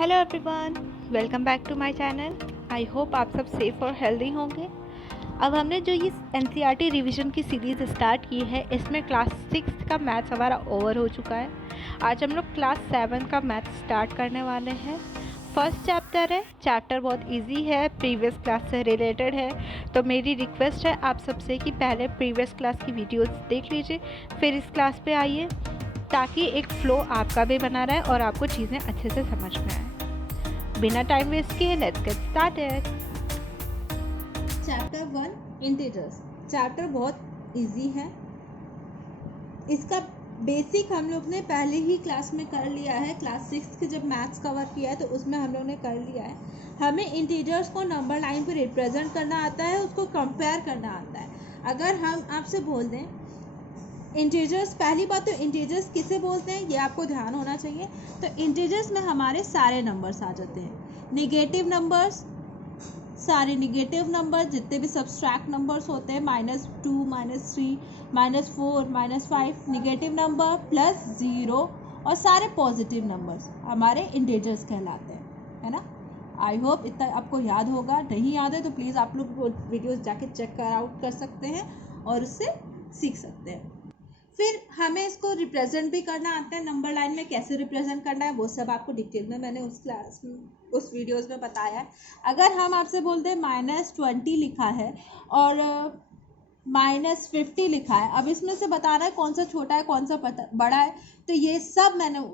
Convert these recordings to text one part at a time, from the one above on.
Hello everyone, welcome back to my channel. I hope आप सब safe और healthy होंगे। अब हमने जो ये एनसीईआरटी रिवीजन की सीरीज़ स्टार्ट की है, इसमें क्लास 6 का मैथ्स हमारा ओवर हो चुका है। आज हम लोग क्लास 7 का मैथ्स स्टार्ट करने वाले हैं। फर्स्ट चैप्टर है, चैप्टर बहुत इजी है, प्रीवियस क्लास से रिलेटेड है। तो मेरी रिक्वेस्ट है आप सबसे कि पहले प्रीवियस क्लास की वीडियोस देख लीजिए, फिर इस क्लास पे आइए, ताकि एक फ़्लो आपका भी बना रहे और आपको चीज़ें अच्छे से समझ में आए। बिना टाइम वेस्ट किए let's get started. Chapter 1 integers. Chapter बहुत इजी है। इसका बेसिक हम लोग ने पहले ही क्लास में कर लिया है। क्लास 6 के जब मैथ्स कवर किया है तो उसमें हम लोग ने कर लिया है। हमें इंटीजर्स को नंबर लाइन पर रिप्रेजेंट करना आता है, उसको कंपेयर करना आता है। अगर हम आपसे बोल दें इंटीजर्स, पहली बात तो इंटीजर्स किसे बोलते हैं ये आपको ध्यान होना चाहिए। तो इंटीजर्स में हमारे सारे नंबर्स आ जाते हैं। नेगेटिव नंबर्स, सारे नेगेटिव नंबर जितने भी सब्सट्रैक्ट नंबर्स होते हैं, -2, -3, -4, -5 नेगेटिव नंबर, +0 और सारे पॉजिटिव नंबर्स हमारे इंटीजर्स कहलाते हैं, है ना। आई होप इतना आपको याद होगा। नहीं याद है तो प्लीज़ आप लोग वीडियोस जाके चेक आउट कर सकते हैं और उससे सीख सकते हैं। फिर हमें इसको रिप्रेजेंट भी करना आता है। नंबर लाइन में कैसे रिप्रेजेंट करना है वो सब आपको डिटेल में मैंने उस क्लास में उस वीडियोस में बताया है। अगर हम आपसे बोलते हैं -20 लिखा है और -50 लिखा है, अब इसमें से बताना है कौन सा छोटा है कौन सा बड़ा है, तो ये सब मैंने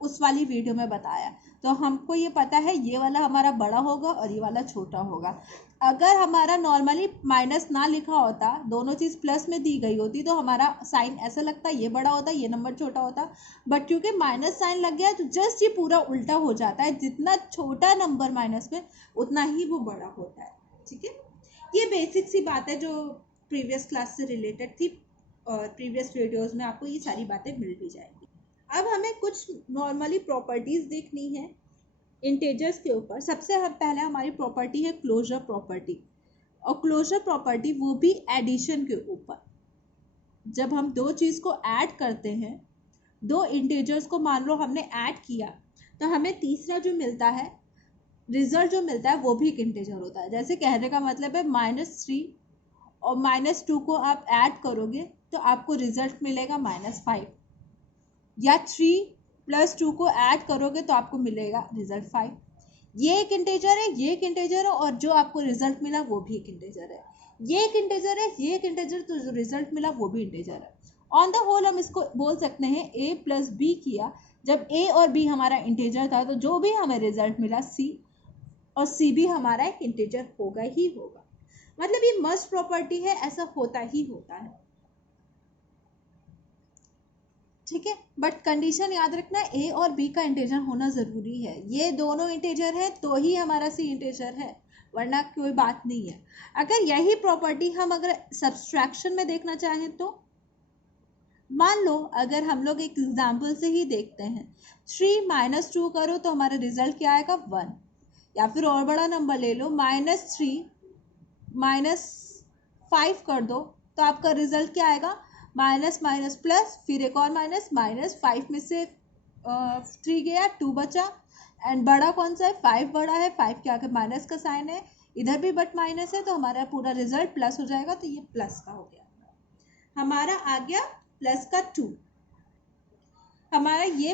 उस वाली वीडियो में बताया। तो हमको ये पता है ये वाला हमारा बड़ा होगा और ये वाला छोटा होगा। अगर हमारा नॉर्मली माइनस ना लिखा होता, दोनों चीज़ प्लस में दी गई होती, तो हमारा साइन ऐसा लगता ये बड़ा होता ये नंबर छोटा होता। बट क्योंकि माइनस साइन लग गया तो जस्ट ये पूरा उल्टा हो जाता है। जितना छोटा नंबर माइनस में उतना ही वो बड़ा होता है। ठीक है, ये बेसिक सी बात है जो प्रीवियस क्लास से रिलेटेड थी और प्रीवियस वीडियोज़ में आपको ये सारी बातें मिल भी जाएंगी। अब हमें कुछ नॉर्मली प्रॉपर्टीज देखनी है इंटीजर्स के ऊपर। सबसे पहले हमारी प्रॉपर्टी है क्लोजर प्रॉपर्टी, और क्लोजर प्रॉपर्टी वो भी एडिशन के ऊपर। जब हम दो चीज़ को ऐड करते हैं, दो इंटीजर्स को मान लो हमने ऐड किया, तो हमें तीसरा जो मिलता है, रिजल्ट जो मिलता है वो भी एक इंटीजर होता है। जैसे कहने का मतलब है -3 और -2 को आप ऐड करोगे तो आपको रिजल्ट मिलेगा -5, या 3 + 2 को ऐड करोगे तो आपको मिलेगा रिजल्ट 5। ये एक इंटीजर है, ये एक इंटीजर है, और जो आपको रिजल्ट मिला वो भी एक इंटीजर है। ये एक इंटीजर है, ये एक इंटीजर, तो जो रिजल्ट मिला वो भी इंटीजर है। ऑन द होल हम इसको बोल सकते हैं a + b किया। जब a और b हमारा इंटीजर था तो जो भी हमें रिजल्ट मिला c, और c भी हमारा एक इंटीजर होगा ही होगा। मतलब ये मस्ट प्रॉपर्टी है, ऐसा होता ही होता है। ठीक है, बट कंडीशन याद रखना, ए और बी का इंटीजर होना ज़रूरी है। ये दोनों इंटीजर है तो ही हमारा सी इंटीजर है, वरना कोई बात नहीं है। अगर यही प्रॉपर्टी हम अगर सब्सट्रैक्शन में देखना चाहें तो मान लो, अगर हम लोग एक एग्जाम्पल से ही देखते हैं, 3 - 2 करो तो हमारा रिजल्ट क्या आएगा 1। या फिर और बड़ा नंबर ले लो, -3 -5 कर दो तो आपका रिजल्ट क्या आएगा, माइनस माइनस प्लस, फिर एक और माइनस, -5 में से 3 गया, 2 बचा। एंड बड़ा कौन सा है, 5 बड़ा है। 5 के आगे माइनस का साइन है, इधर भी बट माइनस है, तो हमारा पूरा रिजल्ट प्लस हो जाएगा। तो ये प्लस का हो गया, हमारा आ गया +2। हमारा ये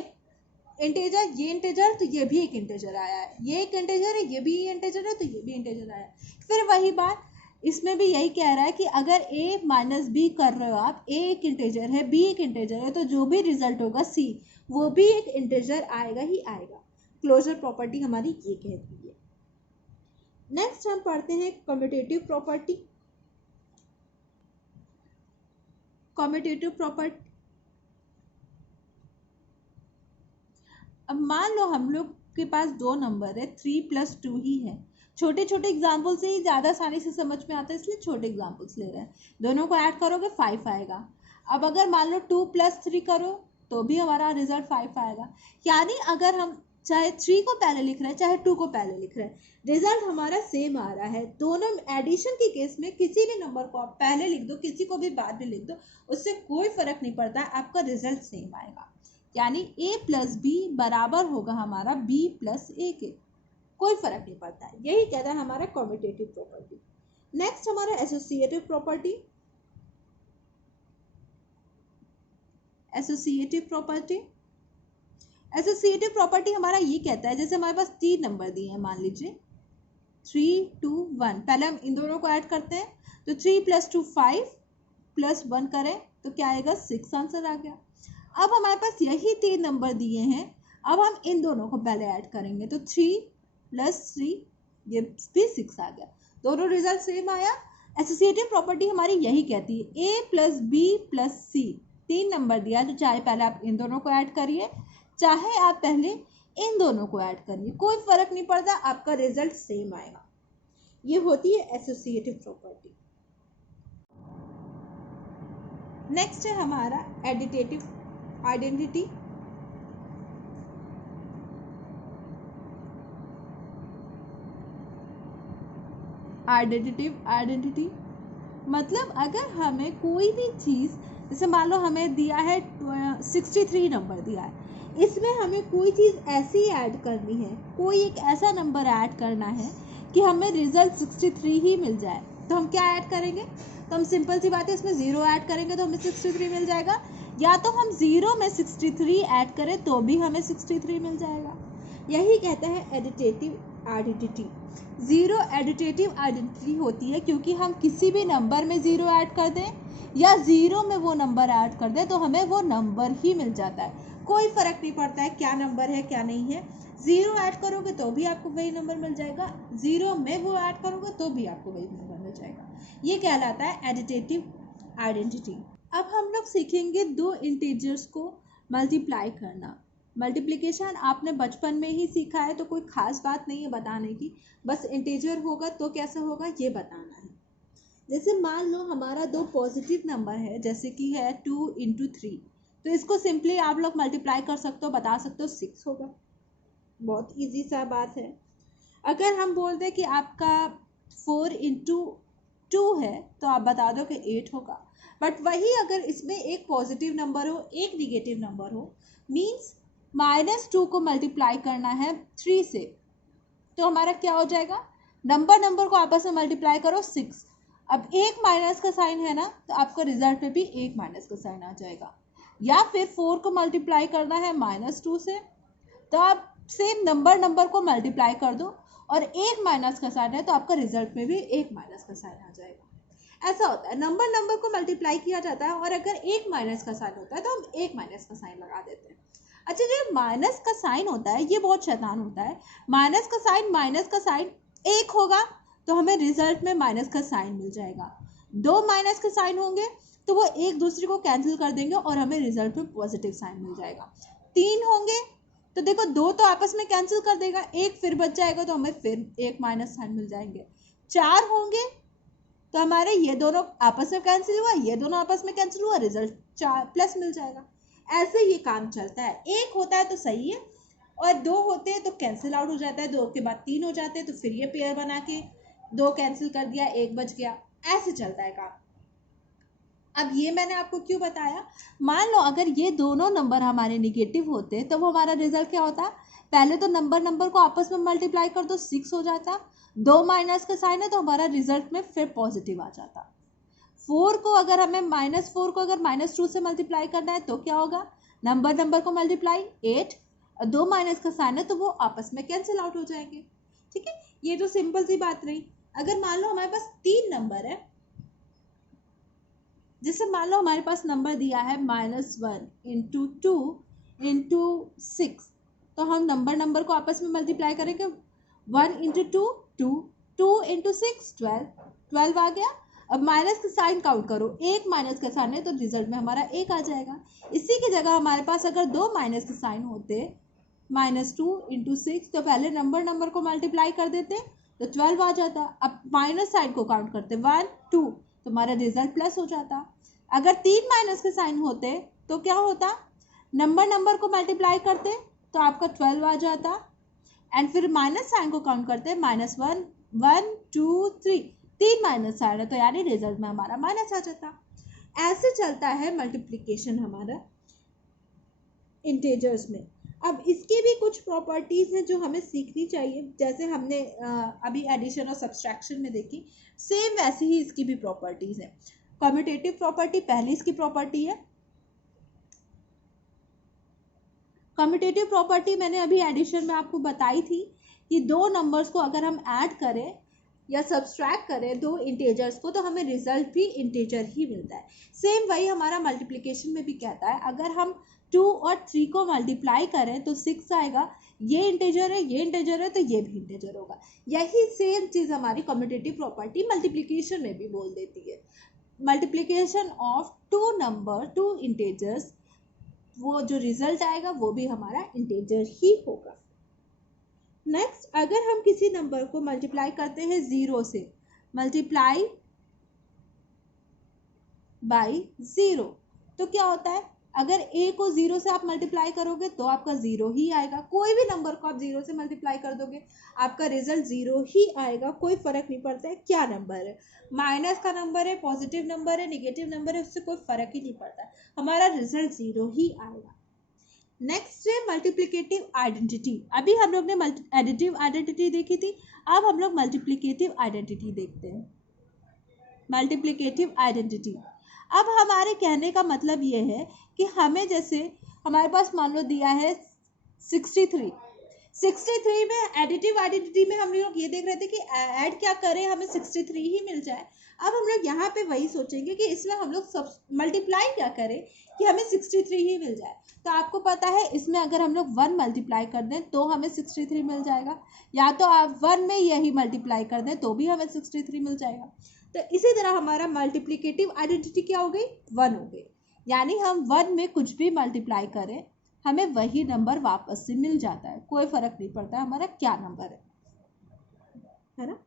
इंटीजर, ये इंटीजर, तो ये भी एक इंटीजर आया है। ये एक इंटीजर है, ये भी इंटीजर है, तो ये भी इंटीजर आया है। फिर वही बात इसमें भी यही कह रहा है कि अगर a - b कर रहे हो आप, a एक इंटीजर है, b एक इंटीजर है, तो जो भी रिजल्ट होगा c वो भी एक इंटीजर आएगा ही आएगा। क्लोजर प्रॉपर्टी हमारी ये कहती है। नेक्स्ट हम पढ़ते हैं कम्यूटेटिव प्रॉपर्टी। कम्यूटेटिव प्रॉपर्टी, अब मान लो हम लोग के पास दो नंबर है, 3 + 2 ही है। छोटे छोटे एग्जाम्पल से ही ज़्यादा आसानी से समझ में आता है, इसलिए छोटे एग्जाम्पल्स ले रहे हैं। दोनों को ऐड करोगे 5 आएगा। अब अगर मान लो 2 + 3 करो तो भी हमारा रिजल्ट 5 आएगा। यानी अगर हम चाहे 3 को पहले लिख रहे हैं चाहे 2 को पहले लिख रहे हैं, रिजल्ट हमारा सेम आ रहा है। दोनों एडिशन के केस में किसी भी नंबर को आप पहले लिख दो, किसी को भी बाद में लिख दो, उससे कोई फर्क नहीं पड़ता है, आपका रिजल्ट सेम आएगा। यानी a प्लस बी बराबर होगा हमारा b प्लस a के, कोई फर्क नहीं पड़ता है। यही कहता है हमारा कॉम्यूटेटिव प्रॉपर्टी। नेक्स्ट हमारा associative property. Associative property associative property हमारा ये कहता है, जैसे हमारे पास 3 नंबर दिए हैं, मान लीजिए 3 2 1, पहले हम इन दोनों को ऐड करते हैं, तो 3 + 2 5 + 1 करें तो क्या आएगा 6 आंसर आ गया। अब हमारे पास यही 3 नंबर दिए हैं, अब हम इन दोनों को पहले ऐड करेंगे तो 3 + 3 ये भी 6 आ गया, दोनों रिजल्ट सेम आया। एसोसिएटिव प्रॉपर्टी हमारी यही कहती है a + b + c, 3 नंबर दिया है तो चाहे पहले आप इन दोनों को ऐड करिए, चाहे आप पहले इन दोनों को ऐड करिए, कोई फर्क नहीं पड़ता, आपका रिजल्ट सेम आएगा। ये होती है एसोसिएटिव प्रॉपर्टी। नेक्स्ट है हमारा एडिटिव आइडेंटिटी। आइडेंटिटी मतलब अगर हमें कोई भी चीज़, जैसे मान लो हमें दिया है 63 नंबर दिया है, इसमें हमें कोई चीज़ ऐसी ऐड करनी है, कोई एक ऐसा नंबर ऐड करना है कि हमें रिजल्ट 63 ही मिल जाए, तो हम क्या ऐड करेंगे? तो हम सिंपल सी बात है, इसमें 0 ऐड करेंगे तो हमें 63 मिल जाएगा, या तो हम 0 में 63 ऐड करें तो भी हमें 63 मिल जाएगा। यही कहते हैं additive identity. Zero additive identity होती है क्योंकि हम किसी भी नंबर में 0 ऐड कर दें या 0 में वो नंबर ऐड कर दें तो हमें वो नंबर ही मिल जाता है, कोई फ़र्क नहीं पड़ता है क्या नंबर है क्या नहीं है। 0 ऐड करोगे तो भी आपको वही नंबर मिल जाएगा, 0 में वो ऐड करोगे तो भी आपको वही नंबर मिल जाएगा। ये कहलाता है एडिटिव आइडेंटिटी। अब हम लोग सीखेंगे 2 इंटीजर्स को मल्टीप्लाई करना। मल्टीप्लिकेशन आपने बचपन में ही सीखा है तो कोई ख़ास बात नहीं है बताने की, बस इंटीजर होगा तो कैसे होगा ये बताना है। जैसे मान लो हमारा 2 पॉजिटिव नंबर है, जैसे कि है 2 × 3, तो इसको सिंपली आप लोग मल्टीप्लाई कर सकते हो, बता सकते हो 6 होगा, बहुत इजी सा बात है। अगर हम बोल दें कि आपका 4 × 2 है तो आप बता दो कि 8 होगा, बट वही अगर इसमें एक पॉजिटिव नंबर हो एक निगेटिव नंबर हो, मीन्स -2 को मल्टीप्लाई करना है 3 से, तो हमारा क्या हो जाएगा? नंबर को आपस में मल्टीप्लाई करो 6, अब एक माइनस का साइन है ना तो आपका रिजल्ट में भी एक माइनस का साइन आ जाएगा। या फिर 4 को मल्टीप्लाई करना है -2 से, तो आप सेम नंबर को मल्टीप्लाई कर दो और एक माइनस का साइन है तो आपका रिजल्ट में भी एक माइनस का साइन आ जाएगा। ऐसा होता है, नंबर को मल्टीप्लाई किया जाता है और अगर एक माइनस का साइन होता है तो हम एक माइनस का साइन लगा देते हैं। अच्छा, जो माइनस का साइन होता है ये बहुत शैतान होता है। माइनस का साइन 1 होगा तो हमें रिजल्ट में माइनस का साइन मिल जाएगा, 2 माइनस के साइन होंगे तो वो एक दूसरे को कैंसिल कर देंगे और हमें रिजल्ट में पॉजिटिव साइन मिल जाएगा। 3 होंगे तो देखो 2 तो आपस में कैंसिल कर देगा, 1 फिर बच जाएगा तो हमें फिर एक माइनस साइन मिल जाएंगे। 4 होंगे तो हमारे ये दोनों आपस में कैंसिल हुआ, ये दोनों आपस में कैंसिल हुआ, रिजल्ट 4 प्लस मिल जाएगा। ऐसे ये काम चलता है, 1 होता है तो सही है और 2 होते हैं तो कैंसिल आउट हो जाता है, 2 के बाद 3 हो जाते हैं तो फिर ये पेयर बना के 2 कैंसिल कर दिया, 1 बच गया, ऐसे चलता है काम। अब ये मैंने आपको क्यों बताया, मान लो अगर ये दोनों नंबर हमारे निगेटिव होते तो वो हमारा रिजल्ट क्या होता? पहले तो नंबर को आपस में मल्टीप्लाई कर दो 6 हो जाता, 2 माइनस का साइन है तो हमारा रिजल्ट में फिर पॉजिटिव आ जाता। 4 को अगर हमें -4 को अगर -2 से मल्टीप्लाई करना है तो क्या होगा? नंबर को मल्टीप्लाई 8, 2 माइनस का साइन है तो वो आपस में कैंसिल आउट हो जाएंगे। ठीक है, ये तो सिंपल सी बात रही। अगर मान लो हमारे पास 3 नंबर है, जैसे मान लो हमारे पास नंबर दिया है -1 × 2 × 6, तो हम नंबर को आपस में मल्टीप्लाई करेंगे, 1 × 2 2, 2 × 6 12 आ गया। अब माइनस का साइन काउंट करो, एक माइनस का साइन है तो रिजल्ट में हमारा 1 आ जाएगा। इसी की जगह हमारे पास अगर 2 माइनस के साइन होते, -2 × 6, तो पहले नंबर को मल्टीप्लाई कर देते तो 12 आ जाता। अब माइनस साइन को काउंट करते 1 2, तो हमारा रिजल्ट प्लस हो जाता। अगर 3 माइनस के साइन होते तो क्या होता? नंबर को मल्टीप्लाई करते तो आपका 12 आ जाता, एंड फिर माइनस साइन को काउंट करते -1 1 2 3, 3 माइनस साइन है तो यानी रिजल्ट में हमारा माइनस आ जाता। ऐसे चलता है मल्टीप्लिकेशन हमारा। इंटेजर्स में। अब इसकी भी कुछ प्रॉपर्टीज हैं जो हमें सीखनी चाहिए, जैसे हमने अभी एडिशन और सब्सट्रैक्शन में देखी, सेम वैसे ही इसकी भी प्रॉपर्टीज है। कम्यूटेटिव प्रॉपर्टी पहली इसकी प्रॉपर्टी है। कम्यूटेटिव प्रॉपर्टी मैंने अभी एडिशन में आपको बताई थी कि दो नंबर्स को अगर हम ऐड करें या सब्सट्रैक्ट करें दो इंटीजर्स को, तो हमें रिजल्ट भी इंटीजर ही मिलता है। सेम वही हमारा मल्टीप्लिकेशन में भी कहता है, अगर हम 2 और 3 को मल्टीप्लाई करें तो 6 आएगा। ये इंटीजर है, ये इंटीजर है, तो ये भी इंटीजर होगा। यही सेम चीज़ हमारी कम्यूटेटिव प्रॉपर्टी मल्टीप्लिकेशन में भी बोल देती है। मल्टीप्लिकेशन ऑफ 2 नंबर 2 इंटीजर्स, वो जो रिजल्ट आएगा वो भी हमारा इंटीजर ही होगा। नेक्स्ट, अगर हम किसी नंबर को मल्टीप्लाई करते हैं 0 से, मल्टीप्लाई बाय 0, तो क्या होता है, अगर a को 0 से आप मल्टीप्लाई करोगे तो आपका 0 ही आएगा। कोई भी नंबर को आप 0 से मल्टीप्लाई कर दोगे आपका रिजल्ट 0 ही आएगा। कोई फर्क नहीं पड़ता है क्या नंबर है, माइनस का नंबर है, पॉजिटिव नंबर है, निगेटिव नंबर है, उससे कोई फर्क ही नहीं पड़ता, हमारा रिजल्ट 0 ही आएगा। नेक्स्ट है मल्टीप्लिकेटिव आइडेंटिटी। अभी हम लोग ने एडिटिव आइडेंटिटी देखी थी, अब हम लोग मल्टीप्लिकेटिव आइडेंटिटी देखते हैं। मल्टीप्लिकेटिव आइडेंटिटी, अब हमारे कहने का मतलब ये है कि हमें, जैसे हमारे पास मान लो दिया है 63 में एडिटिव आइडेंटिटी में हम लोग ये देख रहे थे कि ऐड क्या करें हमें 63 ही मिल जाए। अब हम लोग यहाँ पे वही सोचेंगे कि इसमें हम लोग सब मल्टीप्लाई क्या करें कि हमें 63 ही मिल जाए। तो आपको पता है इसमें अगर हम लोग 1 मल्टीप्लाई कर दें तो हमें 63 मिल जाएगा, या तो आप 1 में यही मल्टीप्लाई कर दें तो भी हमें 63 मिल जाएगा। तो इसी तरह हमारा मल्टीप्लिकेटिव आइडेंटिटी क्या हो गई, 1 हो गई। यानी हम 1 में कुछ भी मल्टीप्लाई करें हमें वही नंबर वापस से मिल जाता है, कोई फर्क नहीं पड़ता हमारा क्या नंबर है ना।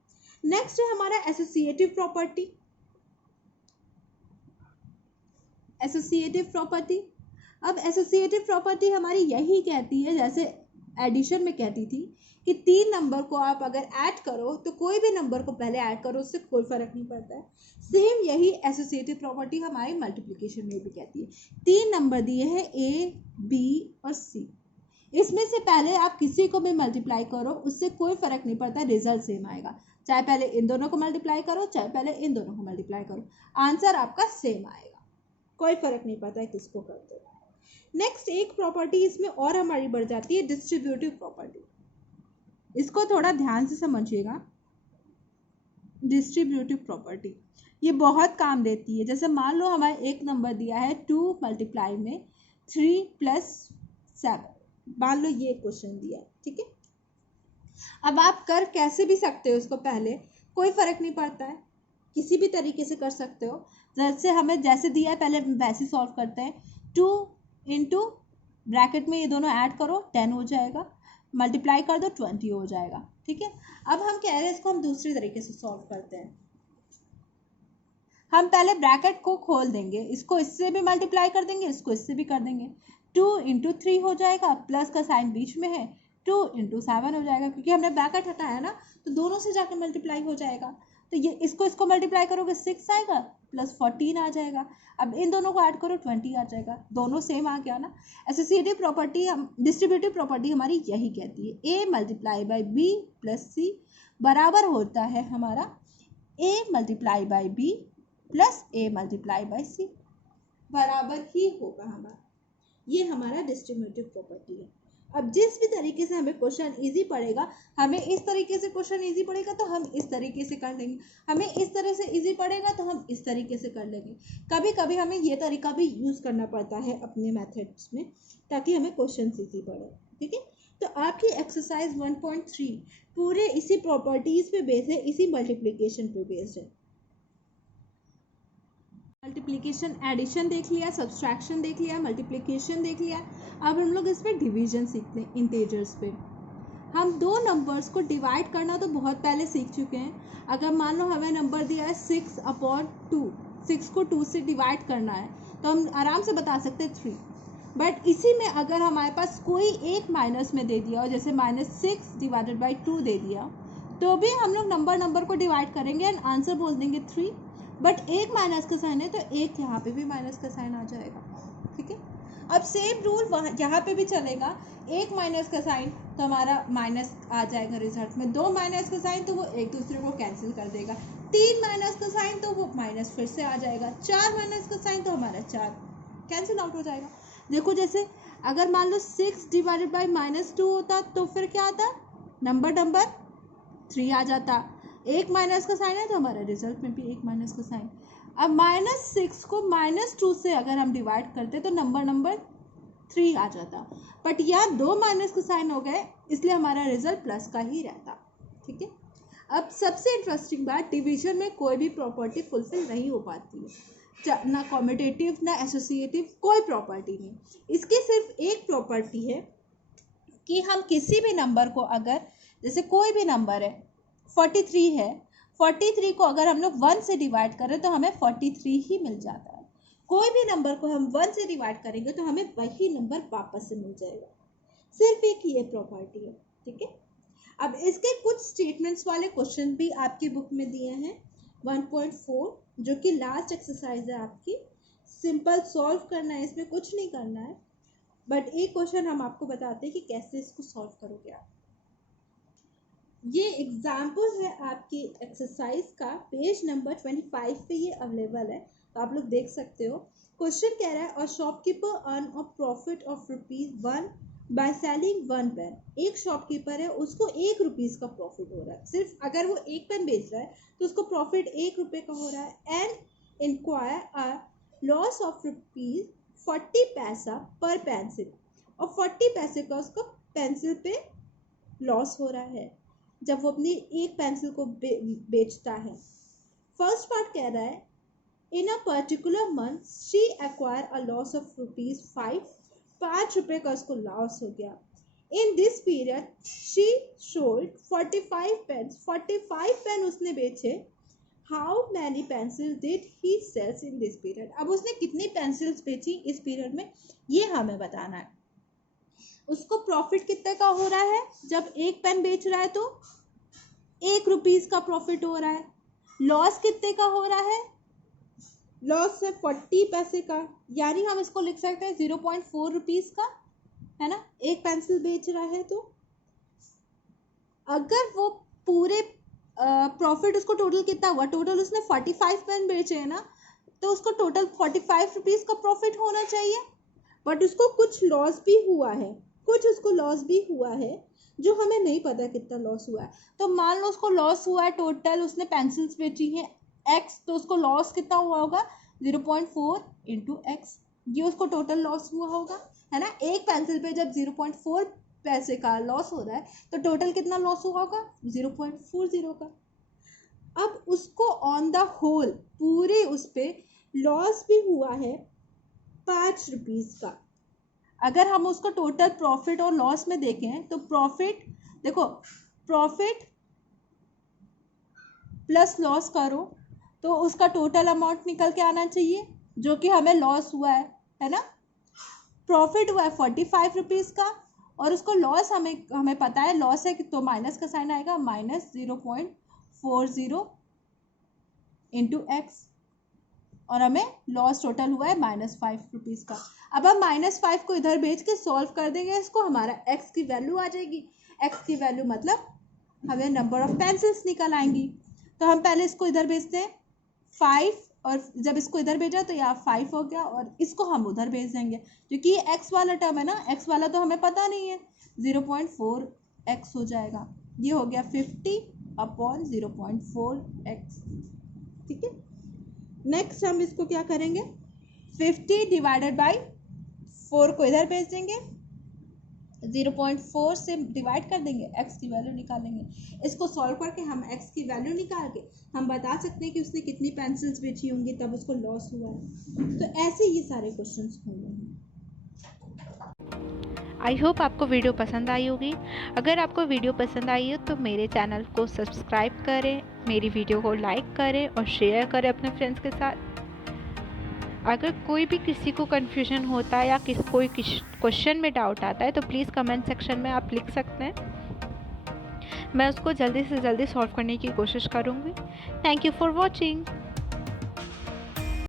नेक्स्ट है हमारा एसोसिएटिव प्रॉपर्टी। एसोसिएटिव प्रॉपर्टी, अब एसोसिएटिव प्रॉपर्टी हमारी यही कहती है, जैसे एडिशन में कहती थी कि 3 नंबर को आप अगर ऐड करो तो कोई भी नंबर को पहले ऐड करो, उससे कोई फर्क नहीं पड़ता है। सेम यही एसोसिएटिव प्रॉपर्टी हमारी मल्टीप्लिकेशन में भी कहती है। 3 नंबर दिए हैं A, B और C, इसमें से पहले आप किसी को भी मल्टीप्लाई करो उससे कोई फर्क नहीं पड़ता, रिजल्ट सेम आएगा। चाहे पहले इन दोनों को मल्टीप्लाई करो, चाहे पहले इन दोनों को मल्टीप्लाई करो, आंसर आपका सेम आएगा, कोई फर्क नहीं पड़ता है किसको करते हो। नेक्स्ट एक प्रॉपर्टी इसमें और हमारी बढ़ जाती है, डिस्ट्रीब्यूटिव प्रॉपर्टी। इसको थोड़ा ध्यान से समझिएगा। डिस्ट्रीब्यूटिव प्रॉपर्टी ये बहुत काम देती है। जैसे मान लो हमारे एक नंबर दिया है 2 मल्टीप्लाई में 3 + 7, मान लो ये क्वेश्चन दिया है, ठीक है। अब आप कर कैसे भी सकते हो उसको, पहले कोई फर्क नहीं पड़ता है, किसी भी तरीके से कर सकते हो। जैसे हमें जैसे दिया है पहले वैसे सॉल्व करते हैं। 2 इंटू ब्रैकेट में ये दोनों ऐड करो 10 हो जाएगा, मल्टीप्लाई कर दो 20 हो जाएगा, ठीक है। अब हम कह रहे हैं इसको हम दूसरी तरीके से सॉल्व करते हैं। हम पहले ब्रैकेट को खोल देंगे, इसको इससे भी मल्टीप्लाई कर देंगे, इसको इससे भी कर देंगे। 2 इंटू 3 हो जाएगा, प्लस का साइन बीच में है, 2 इंटू 7 हो जाएगा, क्योंकि हमने ब्रैकेट हटाया ना तो दोनों से जाकर मल्टीप्लाई हो जाएगा। तो ये इसको मल्टीप्लाई करोगे 6 आएगा, प्लस 14 आ जाएगा। अब इन दोनों को ऐड करो 20 आ जाएगा, दोनों सेम आ गया ना। एसोसिएटिव प्रॉपर्टी, हम डिस्ट्रीब्यूटिव प्रॉपर्टी हमारी यही कहती है, A multiply by B plus C बराबर होता है हमारा A multiply by B plus A multiply by C, बराबर ही होगा हमारा। ये हमारा डिस्ट्रीब्यूटिव प्रॉपर्टी है। अब जिस भी तरीके से हमें क्वेश्चन इजी पड़ेगा, हमें इस तरीके से क्वेश्चन इजी पड़ेगा तो हम इस तरीके से कर लेंगे, हमें इस तरह से इजी पड़ेगा तो हम इस तरीके से कर लेंगे। कभी कभी हमें ये तरीका भी यूज़ करना पड़ता है अपने मेथड्स में, ताकि हमें क्वेश्चन इजी पड़े, ठीक है। तो आपकी एक्सरसाइज 1.3 पूरे इसी प्रॉपर्टीज़ पे बेस्ड है, इसी मल्टीप्लिकेशन पे बेस्ड है। मल्टीप्लिकेशन एडिशन देख लिया, सब्सट्रैक्शन देख लिया, मल्टीप्लिकेशन देख लिया। अब हम लोग इस पर डिवीजन सीखते हैं। इंटीजर्स पे हम दो नंबर्स को डिवाइड करना तो बहुत पहले सीख चुके हैं। अगर मान लो हमें नंबर दिया है 6/2, 6 को 2 से डिवाइड करना है तो हम आराम से बता सकते हैं 3। बट इसी में अगर हमारे पास कोई एक माइनस में दे दिया हो, जैसे -6/2 दे दिया, तो भी हम लोग नंबर को डिवाइड करेंगे एंड आंसर बोल देंगे 3। बट एक माइनस का साइन है तो एक यहाँ पे भी माइनस का साइन आ जाएगा, ठीक है। अब सेम रूल वहाँ यहाँ पे भी चलेगा, एक माइनस का साइन तो हमारा माइनस आ जाएगा रिजल्ट में, दो माइनस का साइन तो वो एक दूसरे को कैंसिल कर देगा, तीन माइनस का साइन तो वो माइनस फिर से आ जाएगा, चार माइनस का साइन तो हमारा चार कैंसिल आउट हो जाएगा। देखो जैसे अगर मान लो 6 डिवाइडेड बाई -2 होता तो फिर क्या आता, नंबर 3 आ जाता, एक माइनस का साइन है तो हमारे रिजल्ट में भी एक माइनस का साइन। अब -6 को -2 से अगर हम डिवाइड करते तो नंबर 3 आ जाता, बट यहाँ दो माइनस के साइन हो गए इसलिए हमारा रिजल्ट प्लस का ही रहता। ठीक है, अब सबसे इंटरेस्टिंग बात, डिवीजन में कोई भी प्रॉपर्टी फुलफिल नहीं हो पाती है, ना कॉम्यूटेटिव ना एसोसिएटिव, कोई प्रॉपर्टी नहीं। इसकी सिर्फ एक प्रॉपर्टी है कि हम किसी भी नंबर को, अगर जैसे कोई भी नंबर है 43 है, 43 को अगर हम लोग 1 से डिवाइड करें तो हमें 43 ही मिल जाता है, कोई भी नंबर को हम 1 से डिवाइड करेंगे तो हमें वही नंबर वापस से मिल जाएगा, सिर्फ एक ये प्रॉपर्टी है। ठीक है, अब इसके कुछ स्टेटमेंट्स वाले क्वेश्चन भी आपकी बुक में दिए हैं 1.4, जो कि लास्ट एक्सरसाइज है आपकी, सिंपल सॉल्व करना है, इसमें कुछ नहीं करना है, बट एक क्वेश्चन हम आपको बताते हैं कि कैसे इसको सॉल्व करोगे आप। ये एग्जाम्पल है आपकी एक्सरसाइज का, पेज नंबर 25 पे ये अवेलेबल है, तो आप लोग देख सकते हो। क्वेश्चन कह रहा है, और shopkeeper earn a profit of ₹1 by selling 1 pen. एक शॉपकीपर है, उसको ₹1 का प्रॉफिट हो रहा है, सिर्फ अगर वो एक पेन बेच रहा है तो उसको प्रॉफिट ₹1 का हो रहा है, and incur a loss of ₹40 पर पेंसिल, और 40 पैसे का उसको पेंसिल पे लॉस हो रहा है जब वो अपनी एक पेंसिल को बेचता है। फर्स्ट पार्ट कह रहा है, in a particular month she acquire a loss of ₹5, ₹5 का उसको लॉस हो गया। In this period she sold 45 pens, 45 pen उसने बेचे। How many pencil did he sales in this period, अब उसने कितनी पेंसिल्स बेची इस पीरियड में ये हमें बताना है। उसको प्रॉफिट कितने का हो रहा है, जब एक पेन बेच रहा है तो ₹1 का प्रॉफिट हो रहा है, लॉस कितने का हो रहा है, लॉस है 40 पैसे का, यानी हम इसको लिख सकते हैं 0.4 रुपीज़ का, है ना, एक पेंसिल बेच रहा है तो। अगर वो पूरे प्रॉफिट उसको टोटल कितना हुआ, टोटल उसने 45 पेन बेचे हैं ना, तो उसको टोटल 45 रुपीज़ का प्रॉफिट होना चाहिए, बट उसको कुछ लॉस भी हुआ है, कुछ उसको लॉस भी हुआ है जो हमें नहीं पता कितना लॉस हुआ है। तो मान लो उसको लॉस हुआ है, टोटल उसने पेंसिल्स बेची हैं x, तो उसको लॉस कितना हुआ होगा 0.4 इंटू एक्स, ये उसको टोटल लॉस हुआ होगा, है ना। एक पेंसिल पे जब 0.4 पैसे का लॉस हो रहा है तो टोटल कितना लॉस हुआ होगा 0.40 का। अब उसको ऑन द होल पूरे उस पे लॉस भी हुआ है ₹5 का। अगर हम उसको टोटल प्रॉफिट और लॉस में देखें तो प्रॉफिट, देखो प्रॉफिट प्लस लॉस करो तो उसका टोटल अमाउंट निकल के आना चाहिए जो कि हमें लॉस हुआ है ना। प्रॉफिट हुआ है 45 रुपीज़ का और उसको लॉस हमें पता है लॉस है तो माइनस का साइन आएगा, -0.40 इंटू एक्स, और हमें लॉस टोटल हुआ है -5 रुपीज़ का। अब हम -5 को इधर भेज के सॉल्व कर देंगे इसको, हमारा x की वैल्यू आ जाएगी। x की वैल्यू मतलब हमें नंबर ऑफ पेंसिल्स निकल आएंगी। तो हम पहले इसको इधर भेजते हैं 5, और जब इसको इधर भेजा तो यहाँ 5 हो गया और इसको हम उधर भेज देंगे क्योंकि ये x वाला टर्म है ना, x वाला तो हमें पता नहीं है, 0.4x हो जाएगा। ये हो गया 50/0.4x। ठीक है, नेक्स्ट हम इसको क्या करेंगे, 50 डिवाइडेड बाई 4 को इधर भेज देंगे, 0.4 से डिवाइड कर देंगे, x की वैल्यू निकालेंगे। इसको सॉल्व करके हम x की वैल्यू निकाल के हम बता सकते हैं कि उसने कितनी पेंसिल्स बेची होंगी तब उसको लॉस हुआ है। तो ऐसे ये सारे क्वेश्चंस होंगे। आई होप आपको वीडियो पसंद आई होगी। अगर आपको वीडियो पसंद आई हो तो मेरे चैनल को सब्सक्राइब करें, मेरी वीडियो को लाइक करें और शेयर करें अपने फ्रेंड्स के साथ। अगर कोई भी किसी को कन्फ्यूजन होता है या कोई क्वेश्चन में डाउट आता है तो प्लीज़ कमेंट सेक्शन में आप लिख सकते हैं, मैं उसको जल्दी से जल्दी सॉल्व करने की कोशिश करूँगी। Thank you for watching.